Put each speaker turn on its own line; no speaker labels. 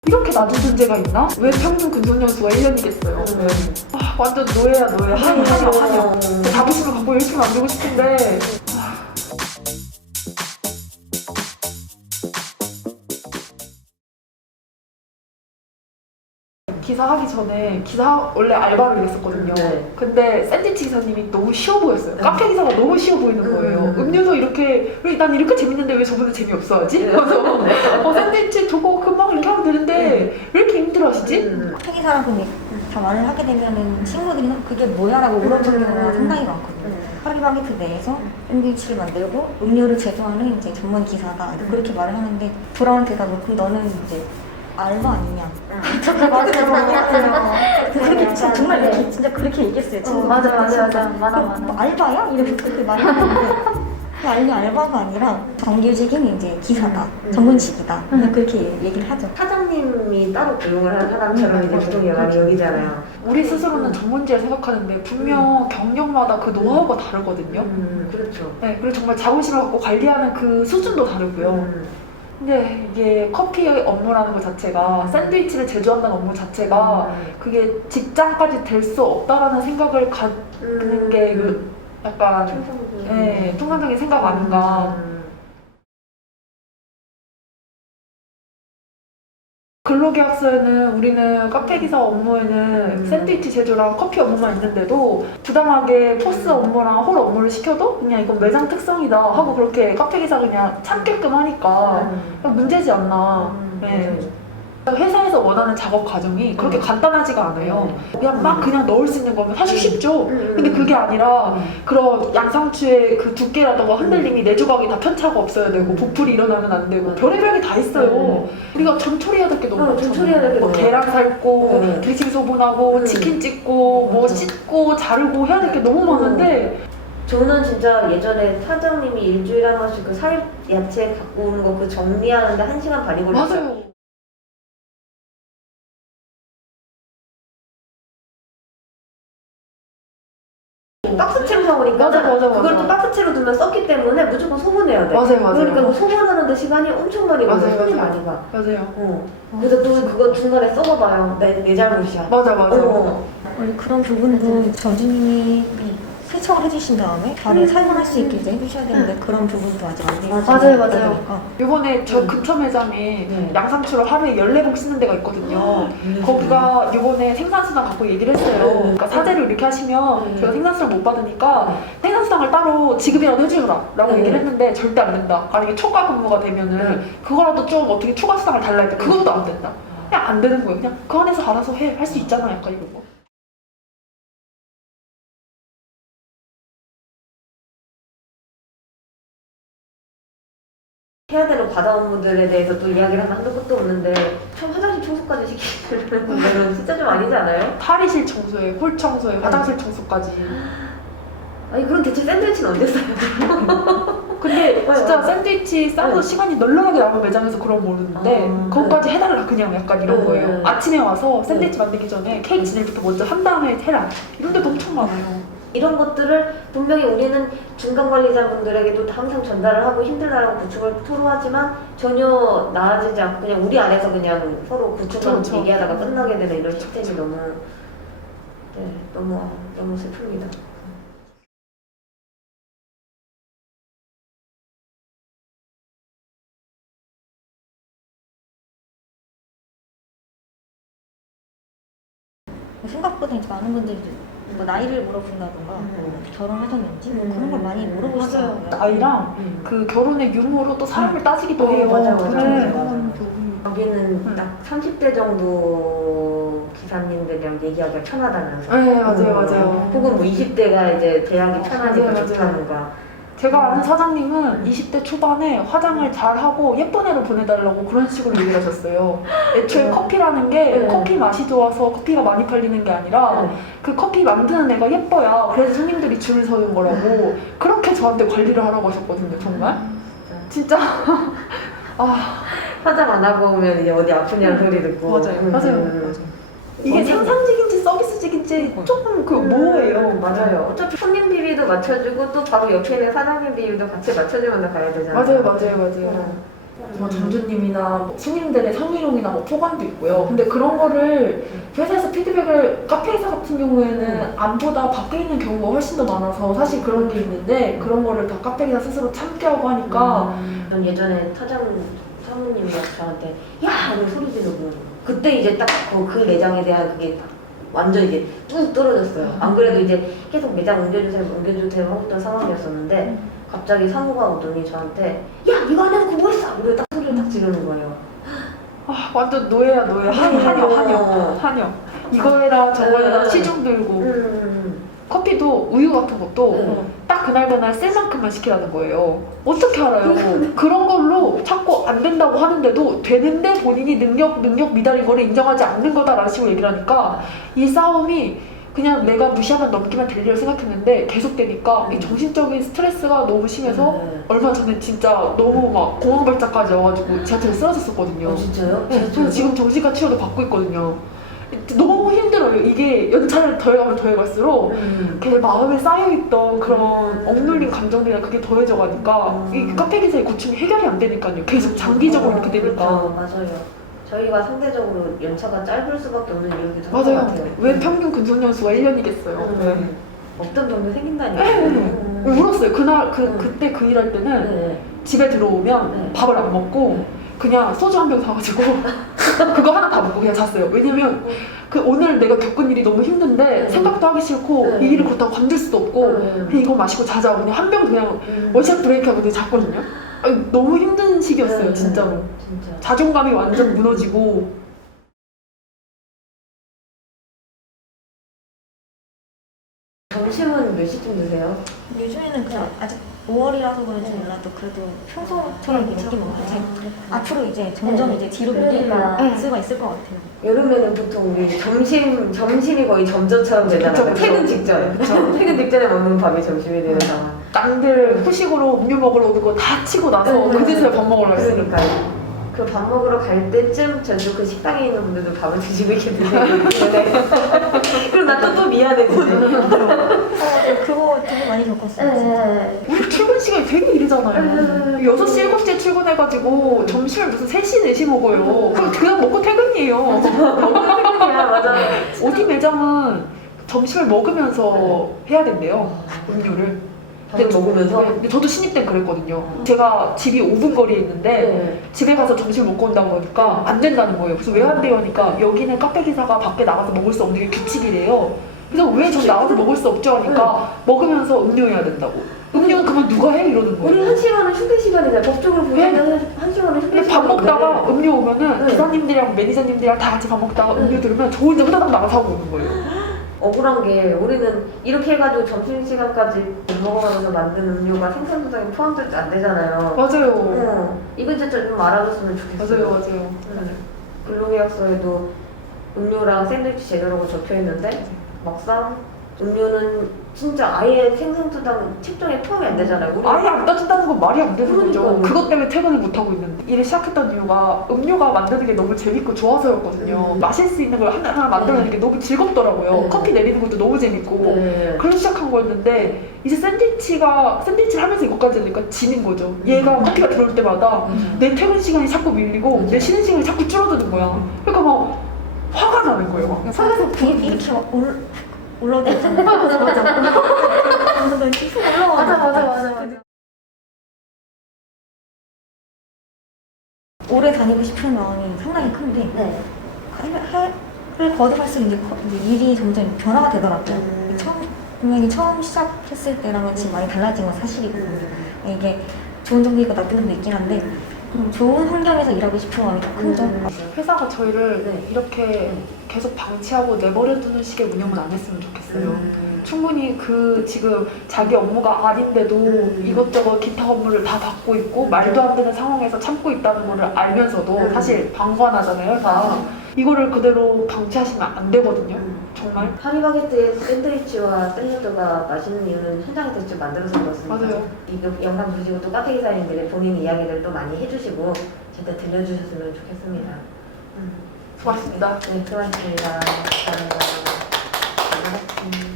이렇게 낮은 존재가 있나? 왜 평균 근속연수가 1년이겠어요? 완전 노예야 노예. 한여. 자부심을 갖고 열심히 만들고 싶은데 기사 하기 전에 원래 알바를 했었거든요.
네.
근데 샌드위치 기사님이 너무 쉬워 보였어요. 카페 기사가 너무 쉬워 보이는 거예요. 음료수 이렇게 난 이렇게 재밌는데 왜 저분은 재미없어 하지? 그래서 샌드위치 저거 금방 이렇게 하면 되는데 왜 이렇게 힘들어 하시지?
카페 기사랑 근데 다 말을 하게 되면은 친구들이 그게 뭐야라고 물어보는 경우가 상당히 많거든요. 파리바게트 내에서 샌드위치를 만들고 음료를 제조하는 이제 전문 기사다 그렇게 말을 하는데 돌아오는 대답은 그럼 너는 이제 알바 아니냐? 저렇게 말을 하더라고요. 그렇게 정말 이렇게 진짜 그렇게 얘기했어요. 친구가. 맞아. 알바야? 이렇게 그렇게 말했는데 알바가 아니라 정규직인 이제 기사다, 전문직이다. 그렇게 얘기를 하죠.
사장님이 따로 고용을 한 사람처럼 이제 보통 많이 여기잖아요.
우리 스스로는 전문직을 생각하는데 분명 경력마다 그 노하우가 다르거든요.
그렇죠.
네, 그리고 정말 자부심을 갖고 관리하는 그 수준도 다르고요. 근데 이게 커피 업무라는 것 자체가 샌드위치를 제조한다는 업무 자체가 그게 직장까지 될 수 없다라는 생각을 갖는 게 약간 통상적인 생각 아닌가. 근로계약서에는 우리는 카페기사 업무에는 샌드위치 제조랑 커피 업무만 있는데도 부당하게 포스 업무랑 홀 업무를 시켜도 그냥 이건 매장 특성이다 하고 그렇게 카페기사 그냥 참게끔 하니까 문제지 않나. 네. 회사에서 원하는 작업 과정이 그렇게 간단하지가 않아요. 그냥 넣을 수 있는 거면 사실 쉽죠. 근데 그게 아니라 그런 양상추의 그 두께라던가 흔들림이 내 조각이 다 편차가 없어야 되고 보풀이 일어나면 안 되고 별의별 게 다 있어요. 우리가 전처리해야 될 게 너무 많잖아요.
전처리해야 될 게
뭐 계란 삶고 드레싱 소분하고 치킨 찍고 뭐 씻고 자르고 해야 될 게 너무 많은데
저는 진짜 예전에 사장님이 일주일에 한 번씩 그 살 야채 갖고 오는 거 그 정리하는데 1시간 반이 걸렸어요.
맞아요.
박스채로 사오니까
맞아.
그걸 또 박스채로 두면 썩기 때문에 무조건 소분해야 돼.
맞아요.
그러니까 그 소분하는데 시간이 엄청 많이 걸려. 손이 많이 가.
맞아요.
그래서 또 그거 중간에 썩어봐요. 내 잘못이야.
맞아.
원래 그런 부분도 점주님이 세척을 해주신 다음에 바로 사용할 수 있게 이제 해주셔야 되는데 그런 부분도 아직 안 되어 있어요. 맞아요.
이번에 저 근처 매장에 양상추를 하루에 14봉 씻는 데가 있거든요. 거기가 이번에 생산수당 갖고 얘기를 했어요. 그러니까 사재를 이렇게 하시면 제가 생산수당 못 받으니까 생산수당을 따로 지급이라도 해주라 라고 얘기를 했는데 절대 안 된다. 만약에 초과 근무가 되면은 그거라도 좀 어떻게 추가 수당을 달라 했는데 그것도 안 된다. 그냥 안 되는 거예요. 그냥 그 안에서 알아서 할 수 있잖아 약간 이런 거.
해야 되는 과다 업무들에 대해서 또 이야기를 하면 한도 끝도 없는데 화장실 청소까지 시키는 분들은 진짜 좀 아니지 않아요?
탈의실 청소에, 홀 청소에, 화장실 청소까지.
아니 그럼 대체 샌드위치는 언제 써요?
근데 진짜 샌드위치 싸도 시간이 널널하게 남은 매장에서 그럼 모르는데 그것까지 해달라 그냥 약간 이런 거예요. 아침에 와서 샌드위치 만들기 전에 케이크 진행부터 먼저 한 다음에 해라. 이런 데도 엄청 많아요.
이런 것들을 분명히 우리는 중간 관리자분들에게도 항상 전달을 하고 힘들다라고 구축을 토로하지만 전혀 나아지지 않고 그냥 우리 안에서 그냥 서로 구축만
그렇죠.
얘기하다가 끝나게 되는 이런 시스템이 너무 슬픕니다.
생각보다 이제 많은 분들이 뭐 나이를 물어본다던가 뭐 결혼하셨는지 뭐 그런 걸 많이 물어보시더라고요.
아이랑 그 결혼의 유무로 또 사람을 따지기도 해요.
맞아.
그래.
여기는 딱 30대 정도 기사님들이랑 얘기하기가 편하다면서.
네, 맞아요.
혹은 뭐 20대가 이제 대학이 편하니까
맞아요.
좋다는가.
제가 아는 사장님은 20대 초반에 화장을 잘하고 예쁜 애로 보내달라고 그런 식으로 얘기를 하셨어요. 애초에 커피라는 게 커피 맛이 좋아서 커피가 많이 팔리는 게 아니라 그 커피 만드는 애가 예뻐야 그래서 손님들이 줄을 서는 거라고 그렇게 저한테 관리를 하라고 하셨거든요. 정말 진짜
화장 안 하고 오면 이제 어디 아프냐는 소리 듣고.
맞아요. 이게 생산직인지 서비스직인지 조금 모호해요.
맞아요. 어차피 손님 비위도 맞춰주고 또 바로 옆에 있는 사장님 비위도 같이 맞춰주면서 가야 되잖아요.
맞아요. 뭐 장주님이나 뭐 손님들의 상의용이나 뭐 포관도 있고요. 근데 그런 거를 회사에서 피드백을 카페에서 같은 경우에는 안보다 밖에 있는 경우가 훨씬 더 많아서 사실 그런 게 있는데 그런 거를 다 카페기사 스스로 참게 하고 하니까
전 예전에 사모님이 저한테 야! 이러고 소리 지르고 그때 이제 딱 그 매장에 대한 그게 딱 완전 이제 뚝 떨어졌어요. 안 그래도 이제 계속 매장 옮겨주세요 하고 있던 상황이었었는데 갑자기 사모가 오더니 저한테 야! 이거 안 해서 그거 했어! 이러고 딱 소리를 딱 지르는 거예요.
아, 완전 노예야 노예. 한여. 이거 해라 저거 해라 시중 들고 커피도 우유 같은 것도 딱 그날 쓸 만큼만 시키라는 거예요. 어떻게 알아요? 그런 걸로 자꾸 안 된다고 하는데도 되는데 본인이 능력 미달인 거를 인정하지 않는 거다라는 식으로 얘기를 하니까 이 싸움이 그냥 내가 무시하면 넘기면 될 일을 생각했는데 계속되니까 이 정신적인 스트레스가 너무 심해서 얼마 전에 진짜 너무 막 공황발작까지 와가지고 지하철에 쓰러졌었거든요.
진짜요?
네, 그래서 지금 정신과 치료도 받고 있거든요. 너무 힘들어요. 이게 연차를 더해가면 더해갈수록 걔 마음에 쌓여있던 그런 억눌린 감정들이 그게 더해져 가니까 이 카페 기사의 고충이 해결이 안 되니까요. 계속 장기적으로 이렇게 되니까.
맞아요. 저희가 상대적으로 연차가 짧을 수밖에 없는 이유기도 한 것
맞아요.
같아요.
왜 평균 근속연수가 1년이겠어요.
없던 돈도 생긴다니까요.
울었어요. 그때 그 일할 때는 집에 들어오면 밥을 안 먹고 그냥 소주 한 병 사가지고 그거 하나 다 먹고 그냥 잤어요. 왜냐면 오늘 내가 겪은 일이 너무 힘든데 생각도 하기 싫고 이 일을 그렇다고 관둘 수도 없고 그냥 이거 마시고 자자. 그냥 한 병 그냥 원샷 브레이크 하고 그냥 잤거든요. 아니, 너무 힘든 시기였어요. 진짜로.
진짜.
자존감이 완전 무너지고
점심은 몇 시쯤 드세요?
요즘에는 그냥 아직 5월이라서 그런지 몰라도 그래도 평소처럼 이렇게 먹고 앞으로 이제 점점 이제 뒤로 밀릴 수가 있을 것 같아요.
여름에는 보통 우리 점심이 거의 점점처럼 되잖아요.
그쵸.
퇴근 직전. 퇴근 직전에 먹는 밥이 점심이 되는 상황.
남들 후식으로 음료 먹으러 오는 거 다 치고 나서 그제서야 밥 먹으러 왔어요.
그러니까요. 그 밥 먹으러 갈 때쯤 저도 그 식당에 있는 분들도 밥을 드시고 이렇게 드세요. 그럼 난 또 미안해지지.
그거 되게 많이 겪었어요.
우리 출근 시간이 되게 이르잖아요. 6시, 7시에 출근해가지고 점심을 무슨 3시, 4시 먹어요. 그럼 그냥 먹고 퇴근이에요.
맞아.
어디 매장은 점심을 먹으면서 해야 된대요. 음료를.
밥을 먹으면서?
근데 저도 신입 땐 그랬거든요. 제가 집이 5분 거리에 있는데 집에 가서 점심 먹고 온다고 하니까 안 된다는 거예요. 그래서 왜 안 돼요? 하니까 여기는 카페 기사가 밖에 나가서 먹을 수 없는 게 규칙이래요. 그래서 왜 전 나가서 먹을 수 없죠? 하니까 먹으면서 음료해야 된다고. 음료는 그러면 누가 해? 이러는 거예요.
우리 1시간은 휴게 시간이잖아요. 법적으로 보면 1시간은 휴게
근데
시간.
밥 먹다가 음료 오면은 기사님들이랑 매니저님들이랑 다 같이 밥 먹다가 음료 들으면 저 혼자 후다닥 나가서 하고 오는 거예요.
억울한 게 우리는 이렇게 해가지고 점심시간까지 밥 먹어가면서 만든 음료가 생산도장에 포함될지 안 되잖아요.
맞아요.
이건 진짜 좀 알아줬으면 좋겠어요.
맞아요.
근로계약서에도 음료랑 샌드위치 재료라고 적혀있는데 막상 음료는 진짜 아예 생산도장 책정에 포함이 안 되잖아요. 우리
아예 안 따진다는 건 말이 안 되는 거죠.
그러니까요.
그것 때문에 퇴근을 못 하고 있는데 일을 시작했던 이유가 음료가 만드는 게 너무 재밌고 좋아서였거든요. 마실 수 있는 걸 하나 만들어내는 게 너무 즐겁더라고요. 커피 내리는 것도 너무 재밌고 그래서 시작한 거였는데 이제 샌드위치를 하면서 이것까지 하니까 지는 거죠. 얘가 커피가 들어올 때마다 내 퇴근 시간이 자꾸 밀리고 내 쉬는 시간이 자꾸 줄어드는 거야. 그러니까 막 화가 나는 거예요. 막.
이렇게 막 올라오잖아요. 맞아. 계속 올라와. 오래 다니고 싶은 마음이 상당히 큰데 해를 거듭할수록 이제 일이 점점 변화가 되더라고요. 분명히 처음 시작했을 때랑은 지금 많이 달라진 건 사실이고 이게 좋은 점도 있고 나쁜 점도 있긴 한데 좋은 환경에서 일하고 싶은 마음이 더 크죠.
회사가 저희를 이렇게 계속 방치하고 내버려두는 식의 운영은 안 했으면 좋겠어요. 충분히 지금 자기 업무가 아닌데도 이것저것 기타 업무를 다 받고 있고 말도 안 되는 상황에서 참고 있다는 거를 알면서도 사실 방관하잖아요, 다. 이거를 그대로 방치하시면 안 되거든요, 정말.
파리바게뜨의 샌드위치와 샐러드가 맛있는 이유는 현장에서 직접 만들어서 그렇습니다.
맞아요.
이거 영상 보시고 또 카페 기사님들의 본인 이야기들 또 많이 해주시고 제때 들려주셨으면 좋겠습니다.
수고하셨습니다.
네, 수고하셨습니다. 감사합니다.